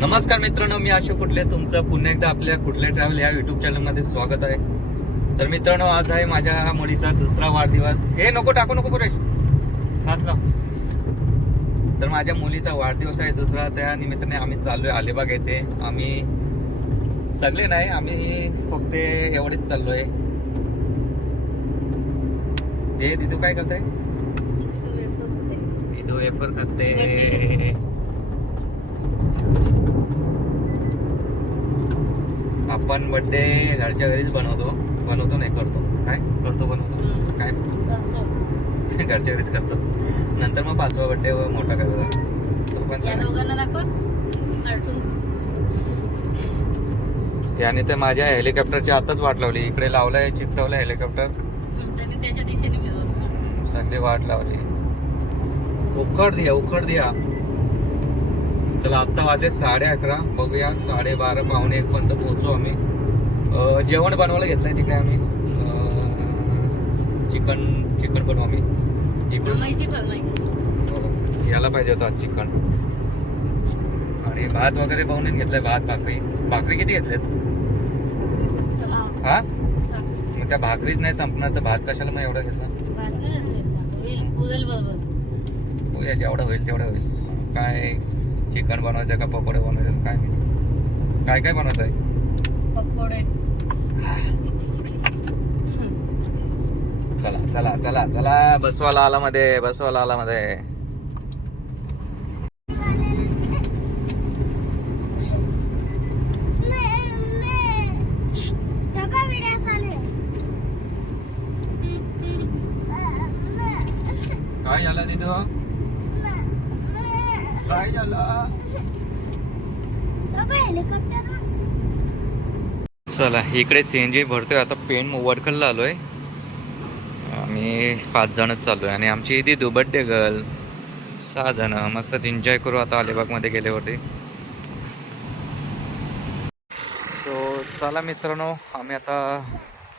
नमस्कार मित्रांनो मी अशोक कुठले तुमचं पुन्हा एकदा आपल्या कुठले ट्रॅव्हल या युट्यूब चॅनलमध्ये स्वागत आहे. तर मित्रांनो आज आहे माझ्या मुलीचा दुसरा वाढदिवस. हे नको टाकू नको पुरेश. हात लाव. तर माझ्या मुलीचा वाढदिवस आहे दुसरा त्या निमित्ताने आम्ही चाललोय अलिबाग येथे. आम्ही सगळे नाही आम्ही फक्त एवढेच चाललोय. हे दिदू काय करताय? दिदू वेफर खाते. आपण बर्थडे घरच्या घरीच बनवतो. बनवतो नाही करतो. काय? करतो बनवतो. काय? घरच्या घरीच करतो. नंतर मग पाचवा बर्थडे मोठा करायचा तो पण या दोघांना दाखव. कार्टून. याने तर माझ्या हेलिकॉप्टरची आताच वाट लावली. इकडे लावलाय चिकटवलं हेलिकॉप्टर. त्याच्या दिशेने सगळी वाट लावली. उखड द्या उखड द्या. चला आत्ता वाजले साडे अकरा. बघूया साडे बारा पावणे एक पर्यंत पोहोचू आम्ही. जेवण बनवायला घेतलंय तिकडे आम्ही. चिकन चिकन बनवू आम्ही. इकडून. यायला पाहिजे होतं चिकन. आणि भात वगैरे बनवून घेतलंय भात भाकरी. भाकरी किती घेतल्यात हा? मग त्या भाकरीच नाही संपणार तर भात कशाला मग एवढा घेतला? जेवढं होईल तेवढं होईल. काय? चिकन बनवायचं का पकोडे बनवायचं? काय माहिती. काय काय बनवत आहे पकोडे. चला चला चला चला. बसवाला आला मध्ये बसवाला आला मध्ये काय झालं तिथं काय झालं चला इकडे सी एन जी भरतो भरतोय. आता पेन वडखलला आहे आम्ही पाच जणच आहे आणि आमची इथे बड्डे गर्ल. सहा जण. मस्तच एन्जॉय करू आता अलिबागमध्ये गेल्यावरती. सो चला मित्रांनो आम्ही आता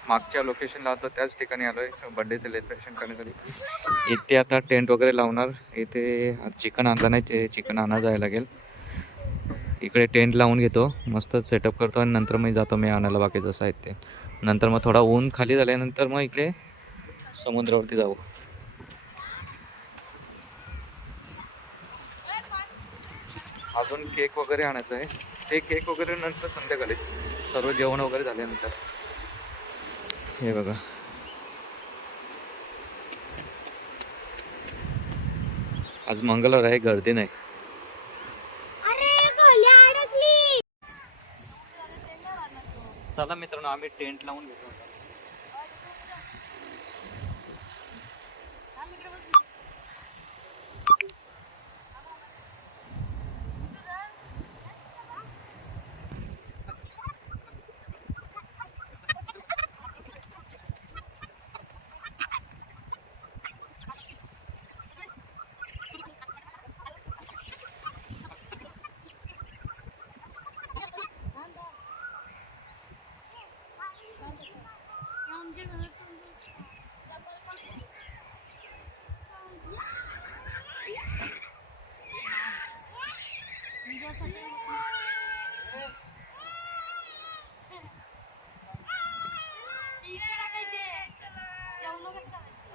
मागच्या लोकेशनला आता त्याच ठिकाणी आलो आहे बड्डे सेलिब्रेशन करण्यासाठी. इथे आता टेंट वगैरे लावणार. इथे चिकन आणलं नाही ते चिकन आणा जायला लागेल. इकडे टेंट लावून घेतो. मस्त सेटअप करतो आणि नंतर मी जातो मी आणायला बाकीचं साहित्य. नंतर मग थोडा ऊन खाली झाल्यानंतर मग इकडे समुद्रावरती जाऊ. अजून केक वगैरे आणायचं आहे. ते केक वगैरे नंतर संध्याकाळीच. सर्व जेवण वगैरे झाल्यानंतर. हे बघा. आज मंगळवार आहे गर्दी नाही. चला मित्रांनो आम्ही टेंट लावून घेतो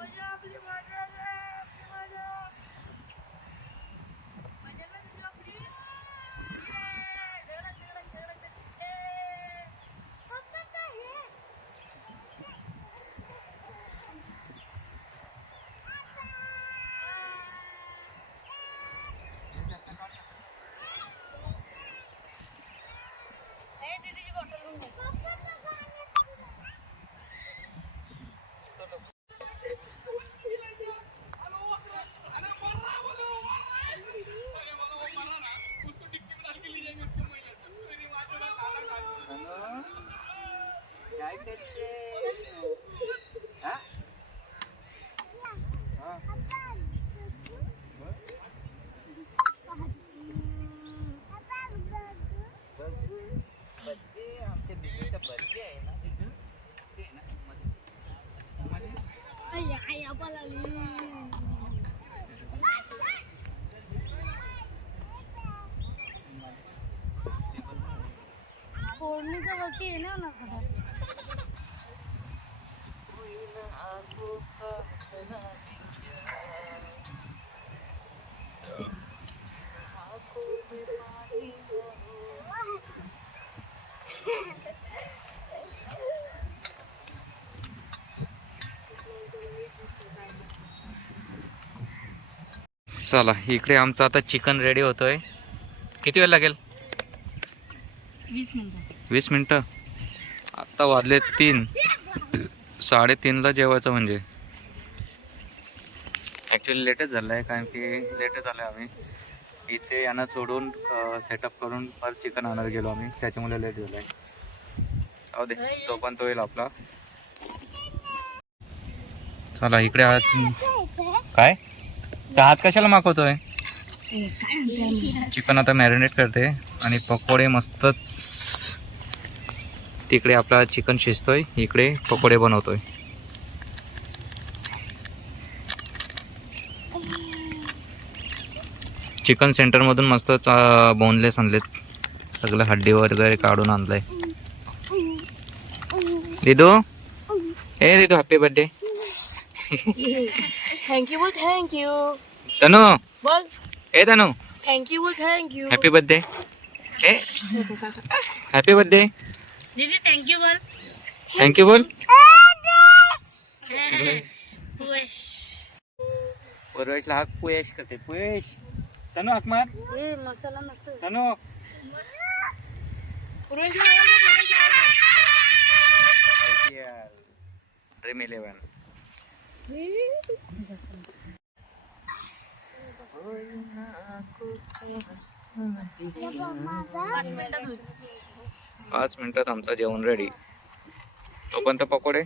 Diablo, Manolo! आहे ना चला इकडे आमचं आता चिकन रेडी होतोय. किती वेळ लागेल? वीस मिनिटं. वीस मिनटं. आत्ता वाजले तीन. साडेतीनला जेवायचं म्हणजे. ॲक्च्युली लेटच झालं आहे कारण की लेटच झालं आहे आम्ही. इथे यांना सोडून सेटअप करून परत चिकन आणायला गेलो आम्ही. त्याच्यामुळे लेट झालं आहे जाऊ दे तो पण तो येईल आपला. चला इकडे हात काय? त्या हात कशाला मागवतोय? चिकन आता मॅरिनेट करते. आणि पकोडे मस्तच. तिकडे आपला चिकन शिजतोय इकडे पकोडे बनवतोय. चिकन सेंटरमधून मस्त बोनलेस आणलेत. सगळं हड्डी वगैरे काढून आणलंय. दिदू? ए दिदू हॅपी बर्थडे थँक्यू बोल थँक्यू तनू? बोल. ए तनू? थँक्यू बोल थँक्यू हॅपी बर्थडे ए हॅपी बर्थडे दीदी थँक्यू बोल. थँक्यू बोल. परवेशला हाक पुयश करते. पुयश तनू हाक मार. मसाला नसतो तनू. ड्रीम इलेवन पाच मिनिटात आमचं जेवण रेडी तोपर्यंत पकोडे?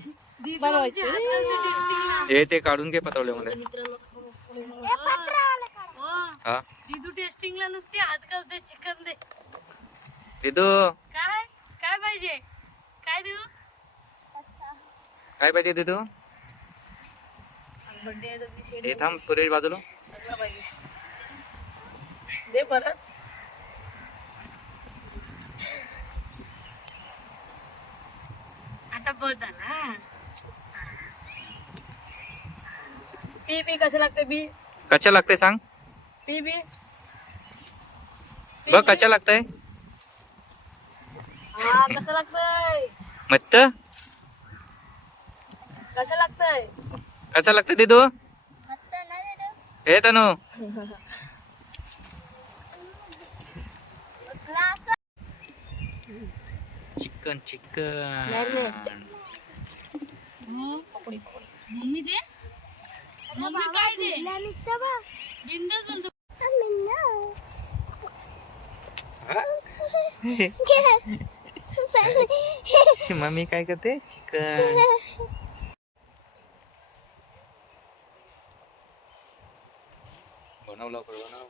हे ते काढून घे पतवल्यामध्ये. हा? दिदू टेस्टिंगला नुसती हात करते चिकन दे. दिदू? काय? काय पाहिजे? काय देऊ? काय पाहिजे दिदू? हे थांब पुरेश बाजूला. दे परत. झाला पी पी कसं लागते बी कच्चा लागतंय सांग? पी बी बघ कच्चा लागतंय. हा कसं लागतंय? मत्त कसं लागतंय? कसा लागतंय दिदू. हे तनू. चिकन चिकन मम्मी दे मम्मी काय दे मम्मी काय करते चिकन बनव लवकर बनव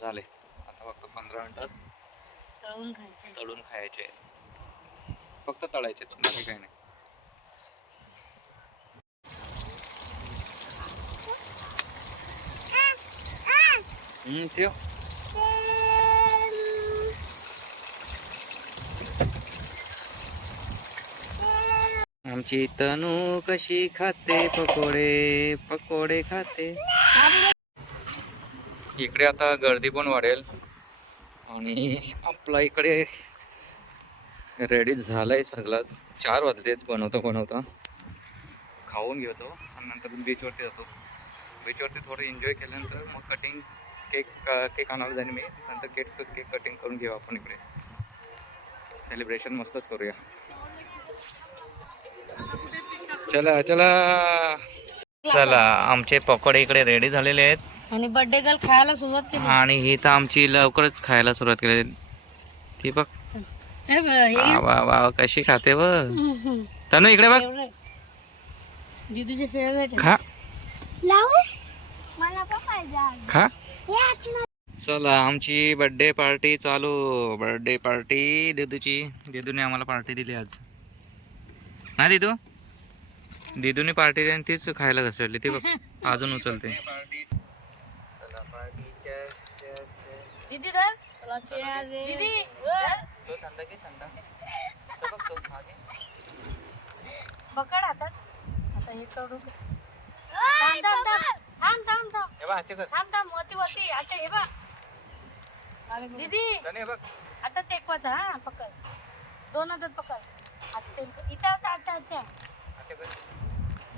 झाले फक्त पंधरा मिनिटात तळून खायचे. तळून खायचे. फक्त तळायचे बाकी काही नाही. हम्म, ठेव. आमची तनू कशी खाते? पकोडे पकोडे खाते. इकडे आता गर्दी पण वाढेल. आणि आपला इकडे रेडी झालाय सगळाच. चार वाजलेच बनवता बनवता. खाऊन घेतो आणि नंतर बीचवरती जातो. बीचवरती थोडं एन्जॉय केल्यानंतर मग कटिंग केक केक आणायला जाईन मी. नंतर केक केक कटिंग करून घेऊ आपण इकडे. सेलिब्रेशन मस्तच करूया. चला चला. चला आमचे पकोडे इकडे रेडी झालेले आहेत. आणि बर्थडे गर्ल खायला सुरुवात केली. आणि ही तर आमची लवकरच खायला सुरुवात केली. ती बघ. हे बघ, हे वा वा वा कशी खाते बघ. तनु इकडे बघ. दीदीचे फेवरेट खा. खा. चला आमची बर्थडे पार्टी चालू. बर्थडे पार्टी दिदूची. दिदूने आम्हाला पार्टी दिली आज. ना दिदू? दिदूने पार्टी दिली आणि तीच खायला घसरली. ती बघ अजून उचलते चला पार्टी दीदी धर. दीदी. तो थंड घे थंड तो बघ तो मागे. पकड हातात आता हे करू. थांब थांब थांब. थांब थांब थांब. हे बघ हाचे कर. थांब थांब वरती वरती आता हे बघ. दीदी. हे बघ. आता टेकवत हा पकड. दोन हातात पकड. आता टेक- इथं अच्छा अच्छा अच्छा. हाचे कर.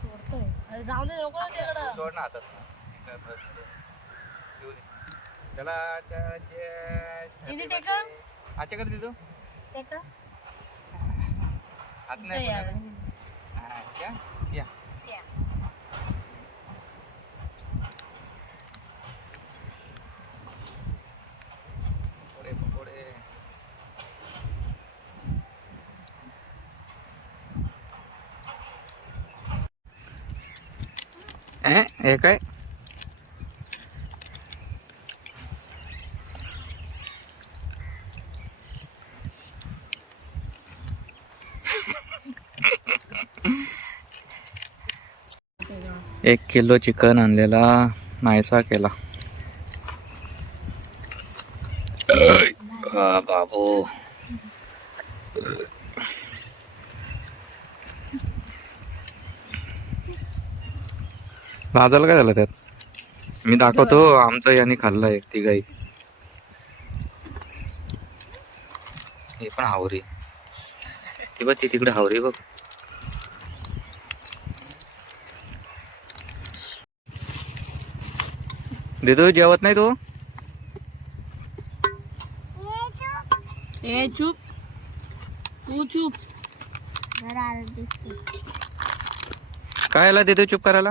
सोडतोय. अरे जाऊ दे नको तिकडं. सोड ना हातात. दे. चला त्याचे दीदी टेका हाचे कर दिदू टेक हात नाही यार पण हा, क्या? या या. पकोडे पकोडे ए, हे काय एक किलो चिकन आणलेला नाहीसा केला. हा बाबू. भाजायला काय झालं त्यात? मी दाखवतो आमचं याने खाल्लंय ती गाई हे पण हावरी. ती बघ ती तिकडे हावरी बघ. देतो जेवत नाही तू? ए चुप. तू चुप. काय याला देतो चुप करायला?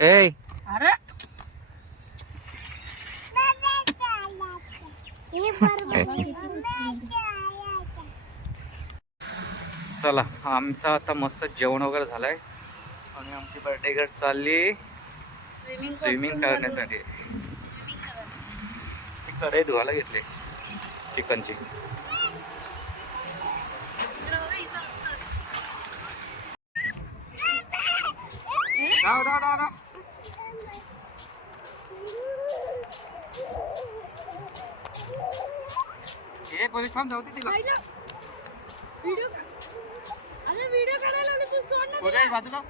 ए! अरे. चला आमचं आता मस्त जेवण वगैरे झालंय. आणि आमची बर्थडे गर्ल चालली. स्विमिंग करण्यासाठी. कढई धुवायला घेतली. चिकनची. धाव, धाव, धाव, धाव. ए, पोलीस थांब जाऊ दे तिला. व्हिडिओ काढायला बाजूला.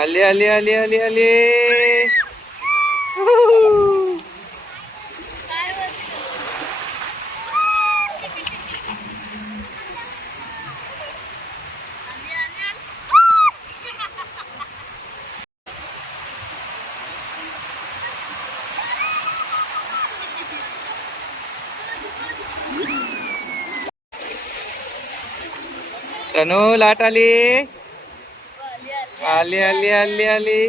आले आले आले आले आले. तनू लाट आली. आली आली आली आली.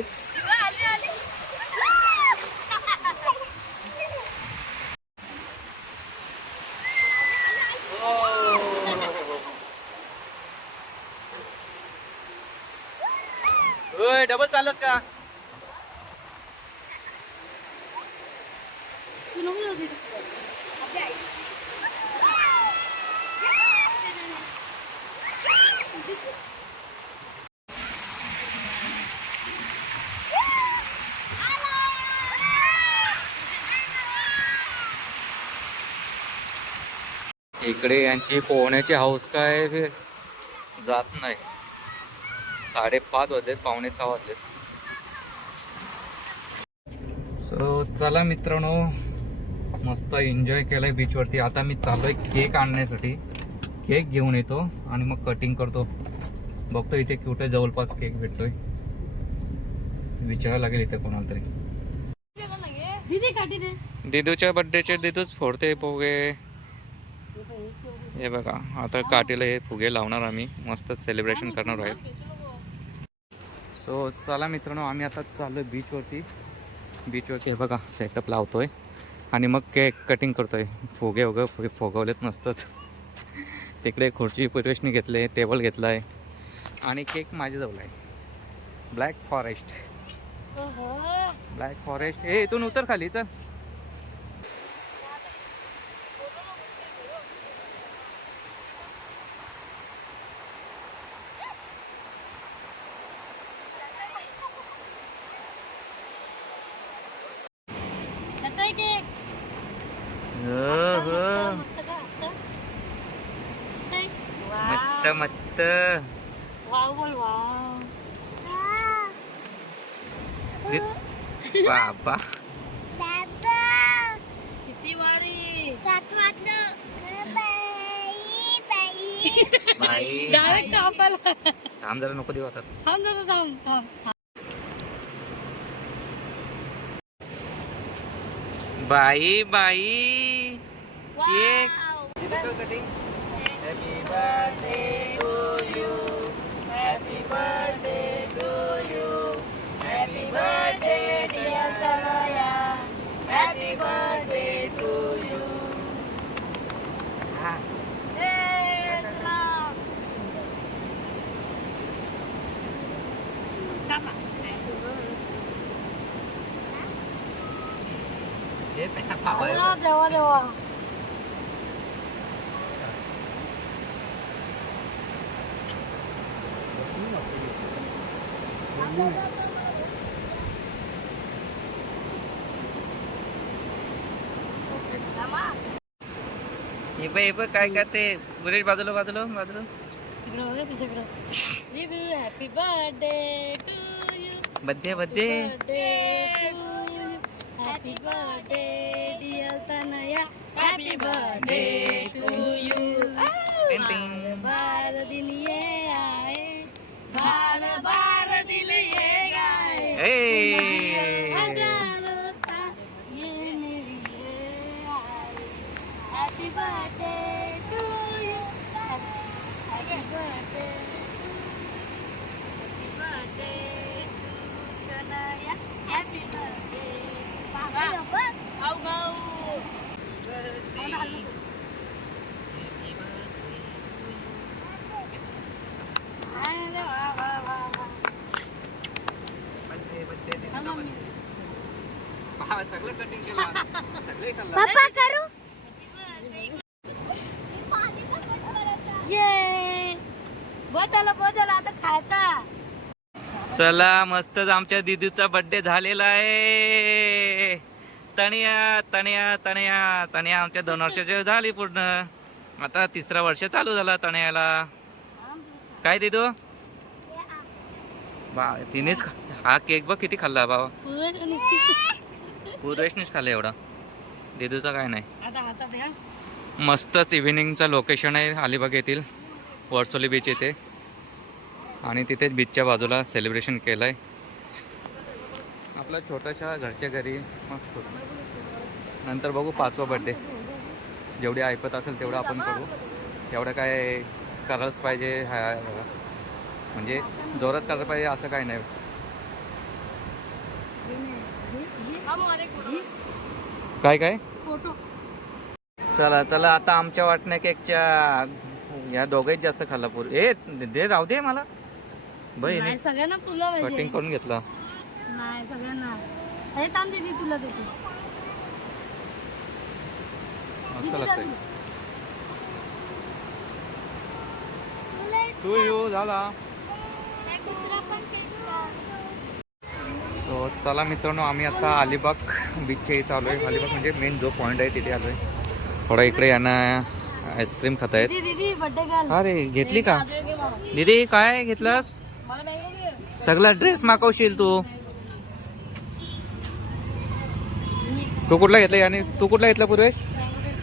डबल चाललंच का? इकडे यांची पोहण्याची हाऊस काय जात नाही. साडेपाच वाजलेत पावणे सहा वाजलेत. सो चला मित्रांनो मस्त एन्जॉय केलंय बीचवरती आता मी चाललोय केक आणण्यासाठी. केक घेऊन येतो आणि मग कटिंग करतो. बघतो इथे कुठे जवळपास केक भेटतोय. विचारायला लागेल इथे कोणाला तरी. दिदूच्या बर्थडेचे दिदूच फोडते पोगे. हे बघा आता काठीला हे फुगे लावणार आम्ही. मस्त सेलिब्रेशन करणार आहे. सो चला मित्रांनो आम्ही आता चाललो बीचवरती बीचवरती हे बघा सेटअप लावतोय. आणि मग केक कटिंग करतोय. फुगे वगैरे फुगे फुगवलेत मस्तच. तिकडे खुर्ची पुरेशनी घेतले टेबल घेतला आहे आणि केक माझ्याजवळ आहे ब्लॅक फॉरेस्ट ब्लॅक फॉरेस्ट हे इथून उतर खाली चल. मस्त मस्त वाव बोल वाव बाबा. किती वारी. बाई. डायरेक्ट कापायला. थांब जरा नको देऊ आता. थांब जरा थांब थांब. बाई बाई. केक ए, अरे देवा देवा हे बघ हे बघ काय करते बुलेट बाजूला बाजूला बाजूला तिकडं बघा तिच्याकडं happy birthday to you birthday birthday happy birthday dear Tanaya happy birthday to you टिंग टिंग बार दिन ये आए बार बार दिल ये गाए ए हजारों साल ये मेरी ये आए हैप्पी बर्थडे टू यू पप्पा करू? चला मस्तच आमच्या दिदीचा बर्थडे झालेला आहे. तणिया तणिया तणिया तणिया आमच्या दोन वर्षाची झाली पूर्ण. आता तिसरा वर्ष चालू झाला तण्याला. काय दिदू बा तिनेच खा- हा केक बघ किती खाल्ला बाबा. पूर्वेशनेच खाल्ला एवढा. दिदूचा काय नाही. आता मस्तच इव्हिनिंगचं लोकेशन आहे अलिबाग येथील. वर्सोली बीच येथे. आणि तिथेच बीचच्या बाजूला सेलिब्रेशन केलं आहे आपला छोट्याशा घरच्या घरी मस्त नंतर बघू पाचवा बड्डे जेवढी ऐपत असेल तेवढं आपण करू. एवढं काय करायलाच पाहिजे म्हणजे जोरात करायला पाहिजे असं काय नाही. काय काय? चला चला आता आमच्या वाटण्या केकच्या या दोघेच जास्त खाल्ला पूर. ए दे राहू दे मला. बहिणी नाही सगळ्यांना कटिंग करून घेतला. नाही सगळ्यांना हे तुला देते. मस्त लागतंय. तू येऊ झाला. चला मित्रांनो आम्ही आता अलिबाग बीचच्या इथं आलोय. अलिबाग म्हणजे मेन जो पॉईंट आहे तिथे आलोय. थोडा इकडे यांना आईस्क्रीम खात आहेत दीदी दीदी बर्थडे गर्ल अरे घेतली का? दीदी काय घेतलंस? सगळा ड्रेस मागवशील तू. तू कुठला घेतला? आणि तू कुठला घेतला पूर्वेश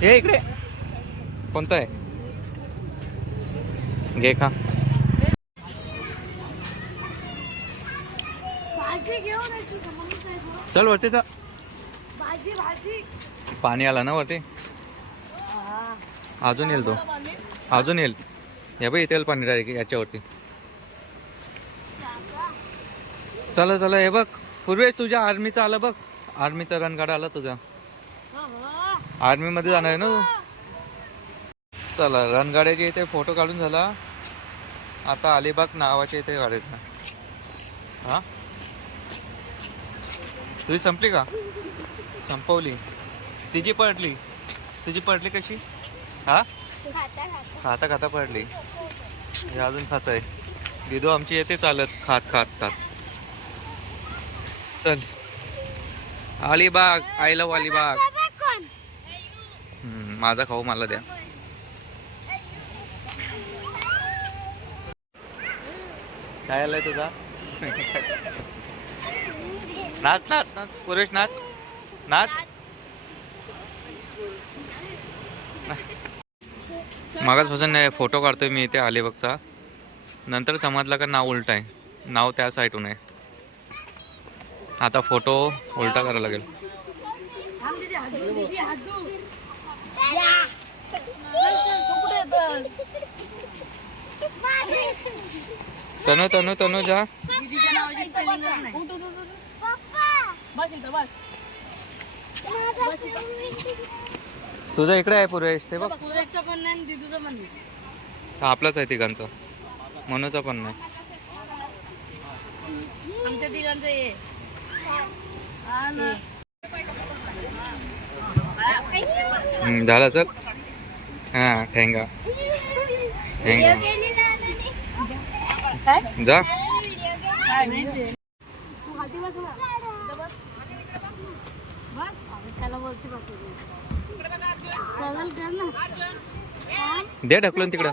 हे इकडे. कोणता आहे? घे गं? चल वरती तर पाणी आलं ना वरती. अजून येईल तो. अजून येईल. हे बघ इथे येईल पाणी डायरेक्ट याच्यावरती. चला चला हे बघ. पूर्वेश तुझ्या आर्मीचा आलं बघ. आर्मीचा रणगाडा आला तुझा. आर्मी मध्ये जाणार आहे ना तू? चला रणगाड्याचे इथे फोटो काढून झाला. आता अलिबाग नावाच्या इथे काढायचं हा? तुझी संपली का? संपवली. तिची पडली. तुझी पडली कशी? हा? खाता खाता पडली. हे अजून खात आहे. दिदू आमची येते चालत. खात खात खात. चल. Alibag I love Alibag. माझा खाऊ मला द्या. काय आलंय तुझा? नाच नाच नाच. पुरेश नाच. नाच. मागासपासून फोटो काढतोय मी इथे अलिबागचा. नंतर समजलं का नाव उलट आहे नाव त्या साईडून आहे. आता फोटो उलटा करावा लागेल. तनु तनु तनु जा. तुझा इकडे आहे पुरेश ते बघ. आपलाच आहे तिघांचा. मनोचा पण नाही. झाला चल. हा ठेंगा. जा. दे ढकलून तिकडं.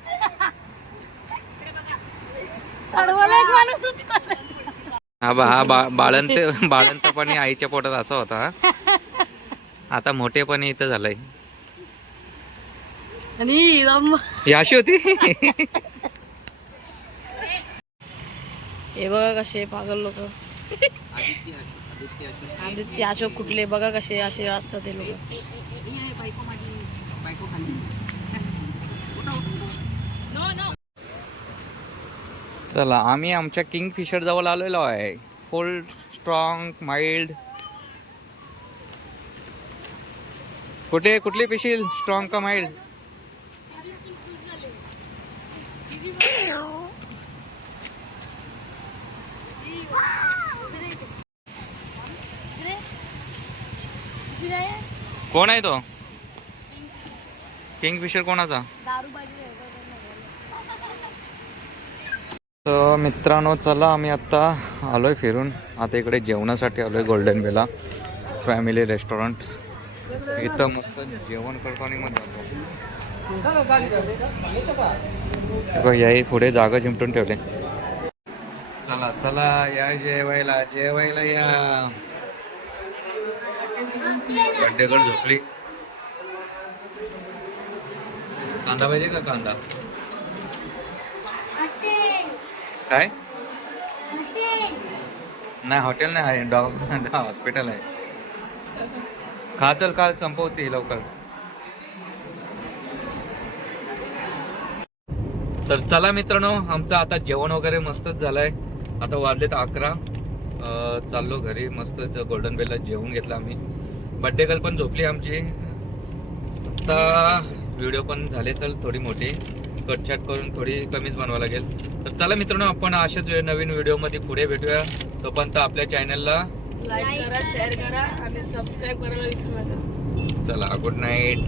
हा बा हा बा बाळंत बाळंतपणी आईच्या पोटात असा होता हा. आता मोठेपणी इथं झालंय. आणि ही अशी होती? हे बघा कसे पागल लोक. आदित्य अशोक कुठले बघा कसे असे असतात ते लोक. चला आम्ही आमच्या किंग फिशर जवळ आलेलो आहे. फुल स्ट्रॉंग माइल्ड कुठे कुठली पिशील? स्ट्रॉंग का माइल्ड कोण आहे तो? किंग फिशर कोणाचा तर मित्रांनो चला आम्ही आत्ता आलोय फिरून. आता इकडे जेवणासाठी आलो आहे गोल्डन बेला फॅमिली रेस्टॉरंट इथं मस्त जेवण करतो आणि मग बघ याही पुढे जागा जिंपटून ठेवले. चला चला या जेवायला जेवायला या. बड्डेकडे झोपली. कांदा पाहिजे का कांदा? काय? नाही हॉटेल नाही आहे. डॉग हॉस्पिटल आहे. खा चल काल संपवते लवकर. तर चला मित्रांनो आमचं आता जेवण वगैरे मस्तच झालंय. आता वाजलेत अकरा. चाललो घरी मस्त गोल्डन बेलला जेवून घेतलं आम्ही. बड्डे गर्ल पण झोपली आमची. आता व्हिडिओ पण झाले चल थोडी मोठी. कटछाट करून थोडी कमीच बनवा लागेल. तर चला मित्रांनो आपण अशाच वे- नवीन व्हिडिओमध्ये पुढे भेटूया. तोपर्यंत आपल्या चॅनलला लाईक करा शेअर करा आणि सबस्क्राईब करायला विसरू नका. चला गुड नाईट